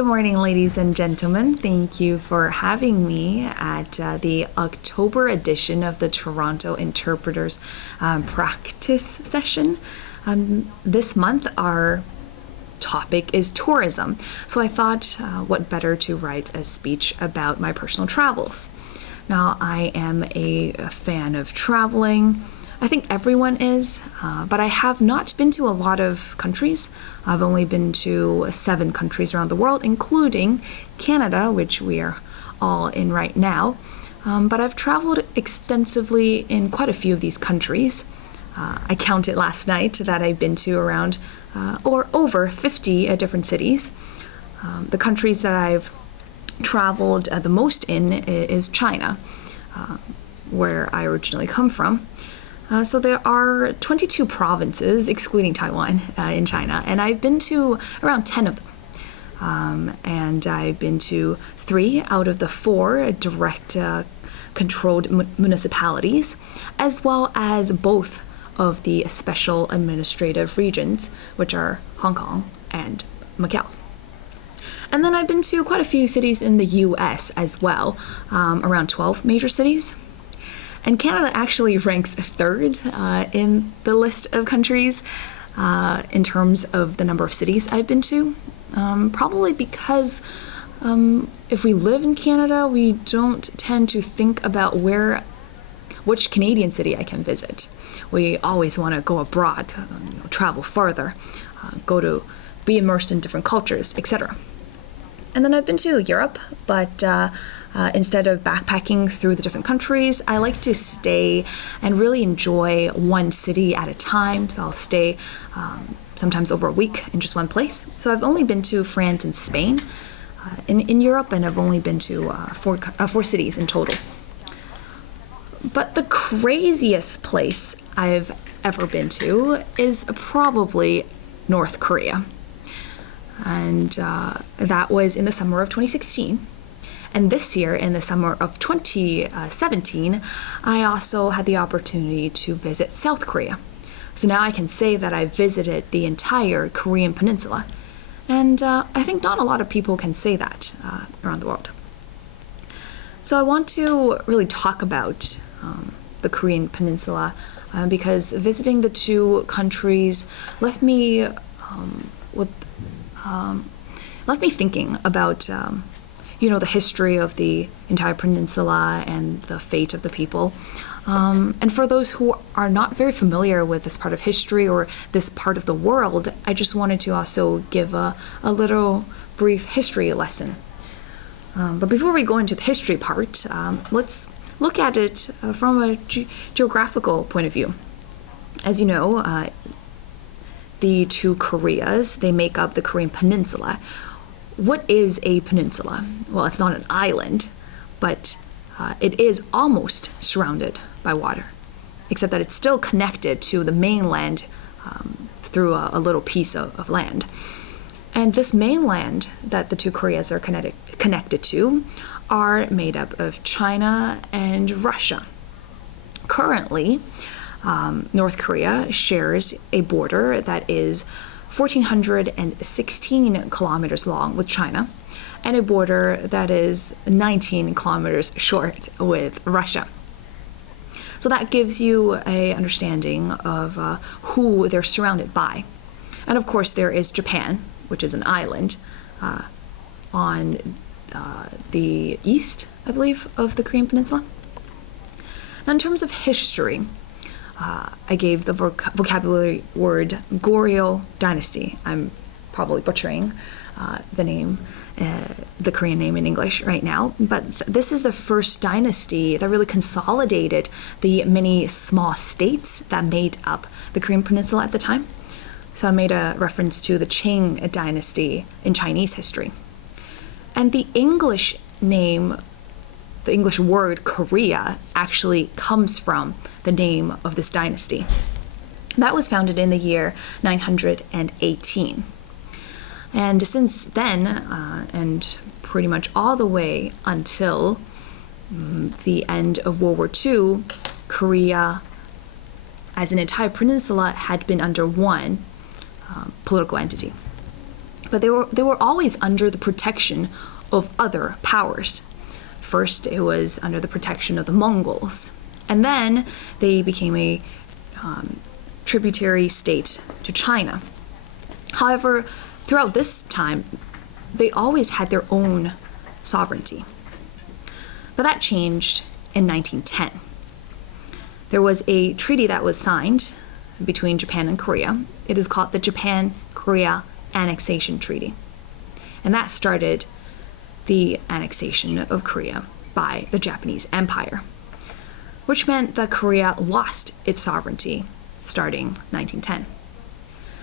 Good morning, ladies and gentlemen. Thank you for having me at the October edition of the Toronto Interpreters Practice Session. This month, our topic is tourism. So I thought, what better to write a speech about my personal travels. Now, I am a fan of traveling. I think everyone is, but I have not been to a lot of countries. I've only been to 7 countries around the world, including Canada, which we are all in right now. But I've traveled extensively in quite a few of these countries. I counted last night that I've been to around or over 50 different cities. The countries that I've traveled the most in is China, where I originally come from. So there are 22 provinces, excluding Taiwan, in China, and I've been to around 10 of them. And I've been to 3 out of the 4 direct controlled municipalities, as well as both of the special administrative regions, which are Hong Kong and Macau. And then I've been to quite a few cities in the US as well, around 12 major cities. And Canada actually ranks 3rd in the list of countries in terms of the number of cities I've been to. Probably because if we live in Canada, we don't tend to think about which Canadian city I can visit. We always want to go abroad, travel farther, be immersed in different cultures, etc. And then I've been to Europe, but instead of backpacking through the different countries, I like to stay and really enjoy one city at a time. So I'll stay sometimes over a week in just one place. So I've only been to France and Spain in Europe, and I've only been to 4 cities in total. But the craziest place I've ever been to is probably North Korea. And that was in the summer of 2016. And this year, in the summer of 2017, I also had the opportunity to visit South Korea. So now I can say that I visited the entire Korean Peninsula. And I think not a lot of people can say that around the world. So I want to really talk about the Korean Peninsula because visiting the 2 countries left me thinking about the history of the entire peninsula and the fate of the people. And for those who are not very familiar with this part of history or this part of the world, I just wanted to also give a little brief history lesson. But before we go into the history part, let's look at it from a geographical point of view. As you know, the 2 Koreas, they make up the Korean Peninsula. What is a peninsula? Well, it's not an island, but it is almost surrounded by water, except that it's still connected to the mainland through a little piece of land. And this mainland that the 2 Koreas are connected to are made up of China and Russia. Currently, North Korea shares a border that is 1,416 kilometers long with China, and a border that is 19 kilometers short with Russia. So that gives you an understanding of who they're surrounded by. And of course, there is Japan, which is an island on the east, I believe, of the Korean Peninsula. Now, in terms of history, I gave the vocabulary word Goryeo Dynasty. I'm probably butchering the name, the Korean name in English right now, but this is the first dynasty that really consolidated the many small states that made up the Korean Peninsula at the time. So I made a reference to the Qing dynasty in Chinese history. And the English name, the English word Korea, actually comes from the name of this dynasty. That was founded in the year 918. And since then, and pretty much all the way until the end of World War II, Korea as an entire peninsula had been under one political entity. But they were always under the protection of other powers. First, it was under the protection of the Mongols, and then they became a tributary state to China. However, throughout this time, they always had their own sovereignty. But that changed in 1910. There was a treaty that was signed between Japan and Korea. It is called the Japan-Korea Annexation Treaty. And that started the annexation of Korea by the Japanese Empire, which meant that Korea lost its sovereignty starting 1910.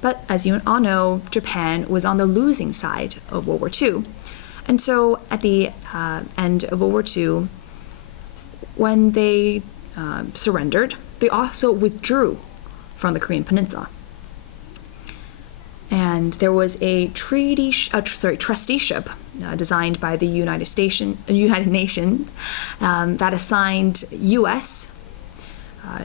But as you all know, Japan was on the losing side of World War II. And so at the end of World War II, when they surrendered, they also withdrew from the Korean Peninsula. And there was a trusteeship designed by the United Nations that assigned U.S.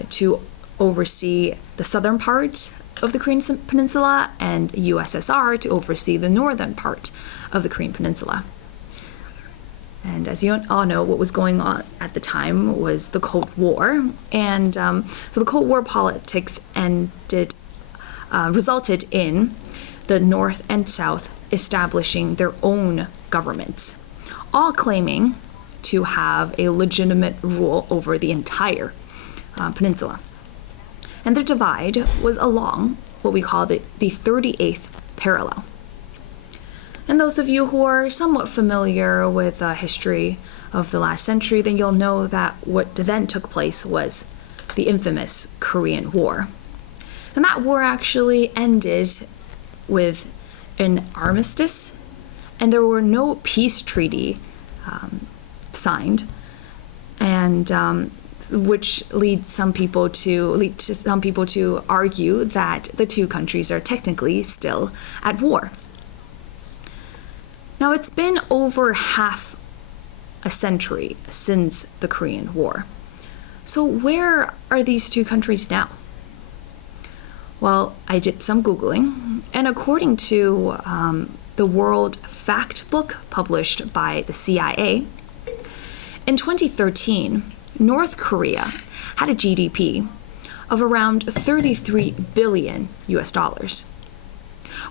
To oversee the southern part of the Korean Peninsula and USSR to oversee the northern part of the Korean Peninsula. And as you all know, what was going on at the time was the Cold War. And so the Cold War politics resulted in the North and South establishing their own governments, all claiming to have a legitimate rule over the entire peninsula. And their divide was along what we call the 38th parallel. And those of you who are somewhat familiar with the history of the last century, then you'll know that what then took place was the infamous Korean War. And that war actually ended with an armistice, and there were no peace treaty signed, and which leads some people to argue that the two countries are technically still at war. Now, it's been over half a century since the Korean War. So where are these two countries now? Well, I did some Googling, and according to the World Fact Book published by the CIA, in 2013, North Korea had a GDP of around 33 billion US dollars,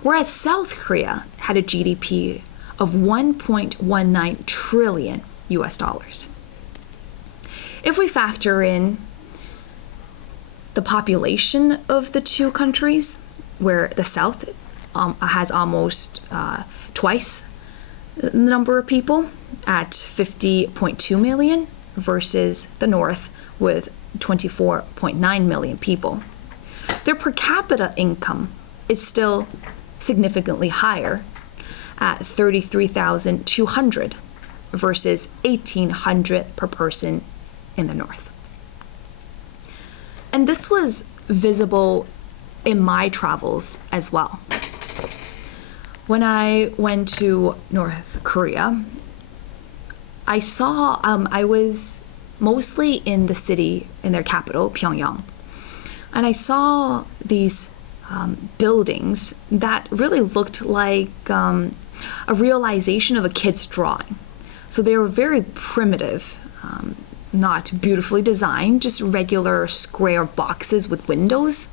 whereas South Korea had a GDP of 1.19 trillion US dollars. If we factor in the population of the two countries, where the South has almost twice the number of people at 50.2 million versus the North with 24.9 million people, their per capita income is still significantly higher at 33,200 versus 1,800 per person in the North. And this was visible in my travels as well. When I went to North Korea, I saw, I was mostly in the city, in their capital, Pyongyang. And I saw these buildings that really looked like a realization of a kid's drawing. So they were very primitive, not beautifully designed, just regular square boxes with windows.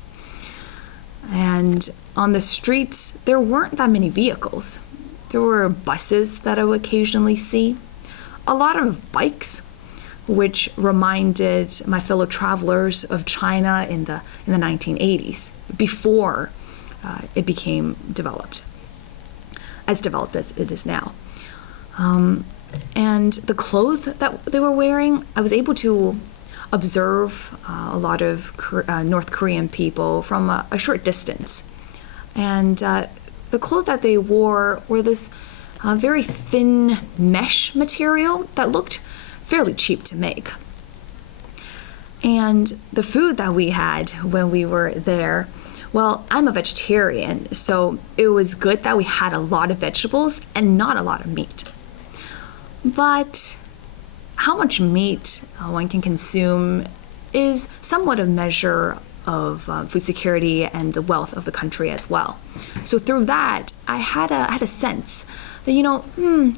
And on the streets, there weren't that many vehicles. There were buses that I would occasionally see, a lot of bikes, which reminded my fellow travelers of China in the 1980s, before it became developed as it is now. And the clothes that they were wearing, I was able to observe a lot of North Korean people from a short distance. And the clothes that they wore were this very thin mesh material that looked fairly cheap to make. And the food that we had when we were there, well, I'm a vegetarian, so it was good that we had a lot of vegetables and not a lot of meat. But how much meat one can consume is somewhat a measure of food security and the wealth of the country as well. So through that, I had a sense that,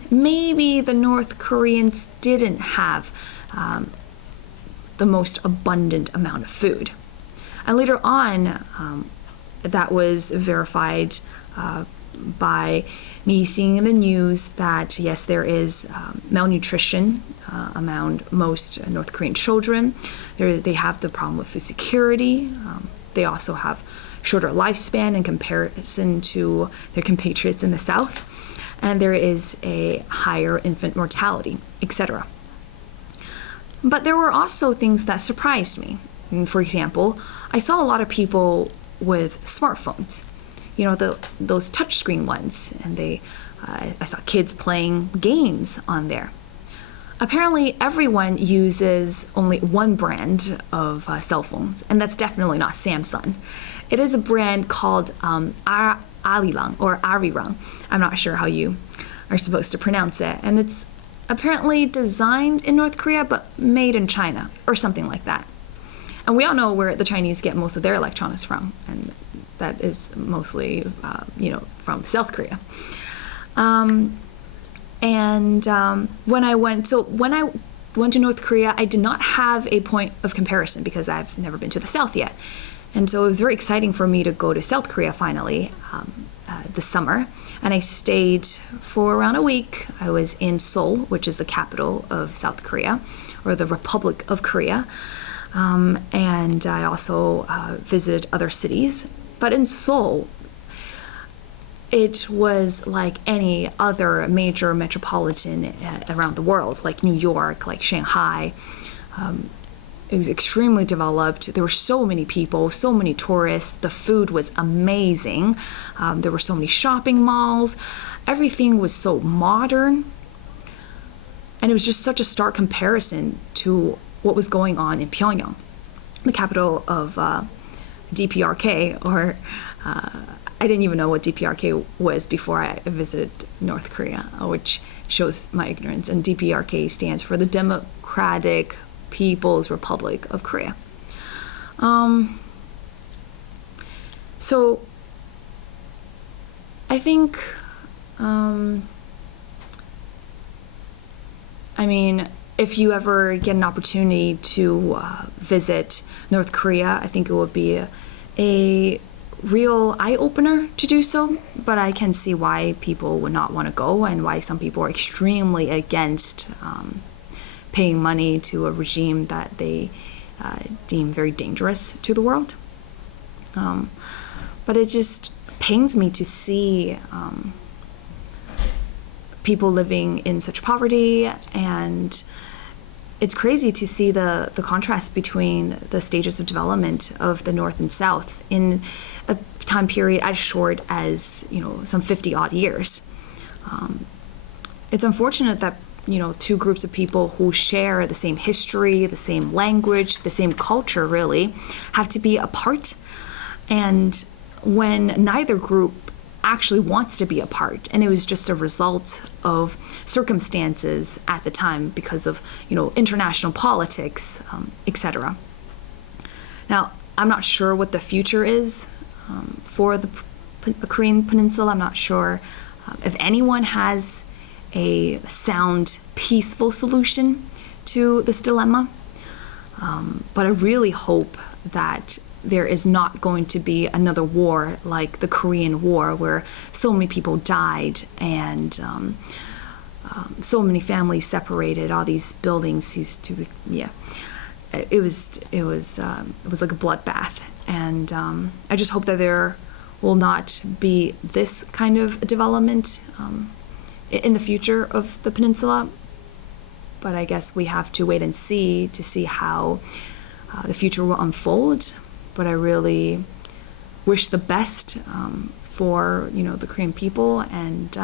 maybe the North Koreans didn't have the most abundant amount of food. And later on, that was verified by me seeing in the news that, yes, there is malnutrition among most North Korean children. They have the problem with food security. They also have shorter lifespan in comparison to their compatriots in the South. And there is a higher infant mortality, etc. But there were also things that surprised me. For example, I saw a lot of people with smartphones, those touchscreen ones, and I saw kids playing games on there. Apparently, everyone uses only one brand of cell phones, and that's definitely not Samsung. It is a brand called Arirang or Arirang. I'm not sure how you are supposed to pronounce it, and it's apparently designed in North Korea but made in China or something like that. And we all know where the Chinese get most of their electronics from, and that is mostly, from South Korea. When I went to North Korea, I did not have a point of comparison because I've never been to the South yet. And so it was very exciting for me to go to South Korea finally this summer. And I stayed for around a week. I was in Seoul, which is the capital of South Korea, or the Republic of Korea. And I also visited other cities. But in Seoul, it was like any other major metropolitan around the world, like New York, like Shanghai. It was extremely developed. There were so many people, so many tourists. The food was amazing. There were so many shopping malls. Everything was so modern. And it was just such a stark comparison to what was going on in Pyongyang, the capital of DPRK, or I didn't even know what DPRK was before I visited North Korea, which shows my ignorance. And DPRK stands for the Democratic People's Republic of Korea. So I think, if you ever get an opportunity to visit North Korea, I think it would be a real eye-opener to do so, but I can see why people would not want to go and why some people are extremely against paying money to a regime that they deem very dangerous to the world. But it just pains me to see people living in such poverty, and it's crazy to see the contrast between the stages of development of the North and South in a time period as short as, some 50 odd years. It's unfortunate that, two groups of people who share the same history, the same language, the same culture really, have to be apart. And when neither group actually wants to be apart, and it was just a result of circumstances at the time because of international politics, etc. Now, I'm not sure what the future is for the Korean Peninsula. I'm not sure if anyone has a sound, peaceful solution to this dilemma, but I really hope that there is not going to be another war like the Korean War, where so many people died and so many families separated. All these buildings ceased to be. It was like a bloodbath, and I just hope that there will not be this kind of development in the future of the peninsula. But I guess we have to wait and see to see how the future will unfold. But I really wish the best for the Korean people, and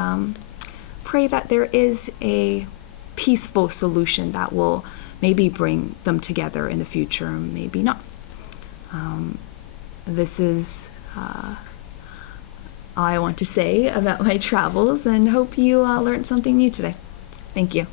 pray that there is a peaceful solution that will maybe bring them together in the future, maybe not. This is all I want to say about my travels, and hope you learned something new today. Thank you.